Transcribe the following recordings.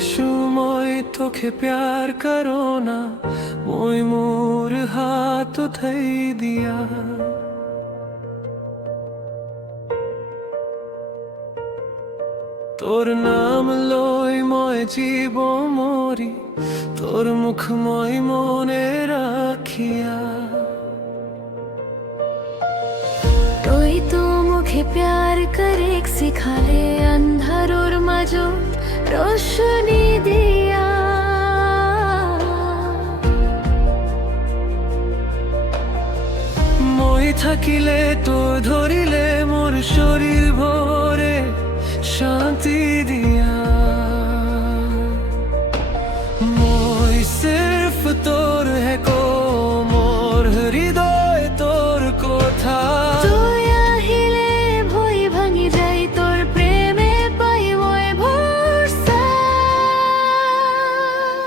यीशु मोय तोखे प्यार करो ना, मोय मोर हाथ उठाई दिया। तोर नाम लई मय जीव मोरी, तोर मुख मय मने राखिया। तोई तो मुखे प्यार करे सिखाले, अंधारोर माजो रोशनी दिया। মই থাকিলে তো ধরিলে মোর শরীর ভরে শান্তি দিয়া। মই সির্ফ তোর হে কো, মোর হৃদয় তোর কথা। তুই আহিলে ভয় ভাঙি যাই, তোর প্রেমে পাই মই ভরসা।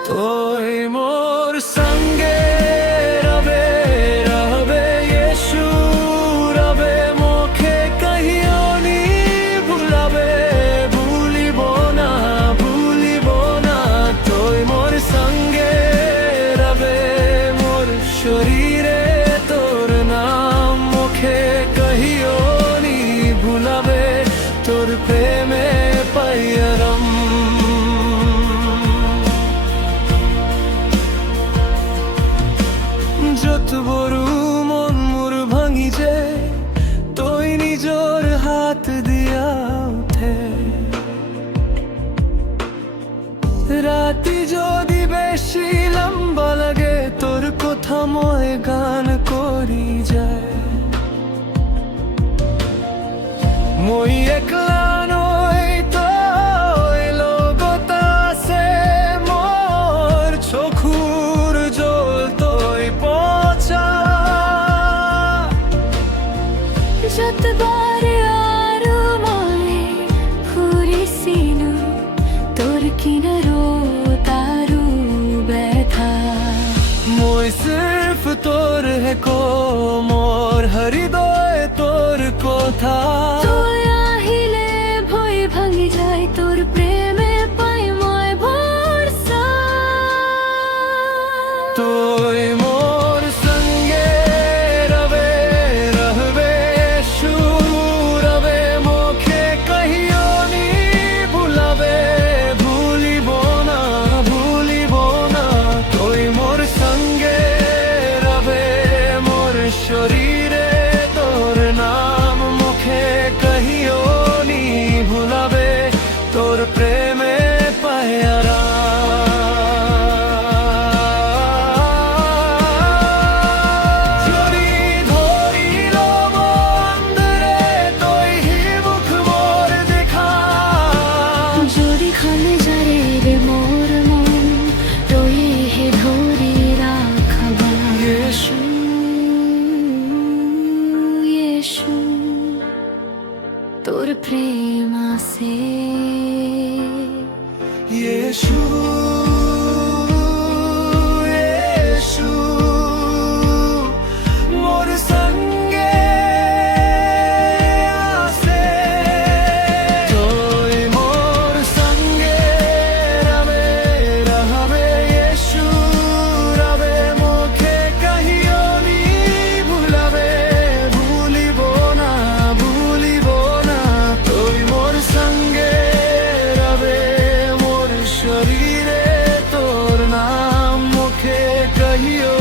তোই মোর সঙ্গে রবে রবে यीशु রবে, মুখে কহিও নি ভুলাবে, ভুলিব না ভুলিব না। তোই মোর সঙ্গে রবে, মোর শরীরে তোর নাম মুখে কহিও নি ভুলাবে, তোর প্রেমে পাইয়ারম। যত বড় মন মোর ভাঙি যায়, তই নিজর হাত দিয়া উঠে। রাতি যদি বেশি লম্বা লাগে, তোর কথা ময় গান করি যায়। মই একলা নই, তই লগত আছে মোর, চকুর জল তই পচা। যতবার আরো মই ফুরিছিলো, তোর কিনারো তারু ব্যথা। মই সির্ফ তোর হে কো, মোর হৃদয় তোর কথা। তুই আহিলে ভয় ভাঙি যায়, তোর প্রেমে পাই মই ভরসা। তোই মোর সঙ্গে রবে রবে यीशु রবে, মুখে কহিও নি ভুলাবে, ভুলিব না ভুলিব না। তোই মোর সঙ্গে রবে, মোর শরীরে তোর নাম মুখে কহিও নি ভুলাবে, তোর প্রেমে পায়ারা। খানে যারে রে মোর মন, তোই হে ধরে রাখবা। यीशु यीशु তোর প্রেম আছে। यीशु यीशु मोर संगे आसे। तोय मोर संगे रवे रहबे यीशु रवे, मुखे कहियो नी भुलाबे, भूलिब ना भूलिब ना। तोय मोर संगे रवे, मोर शरीरे तोर नाम मुखे कहियो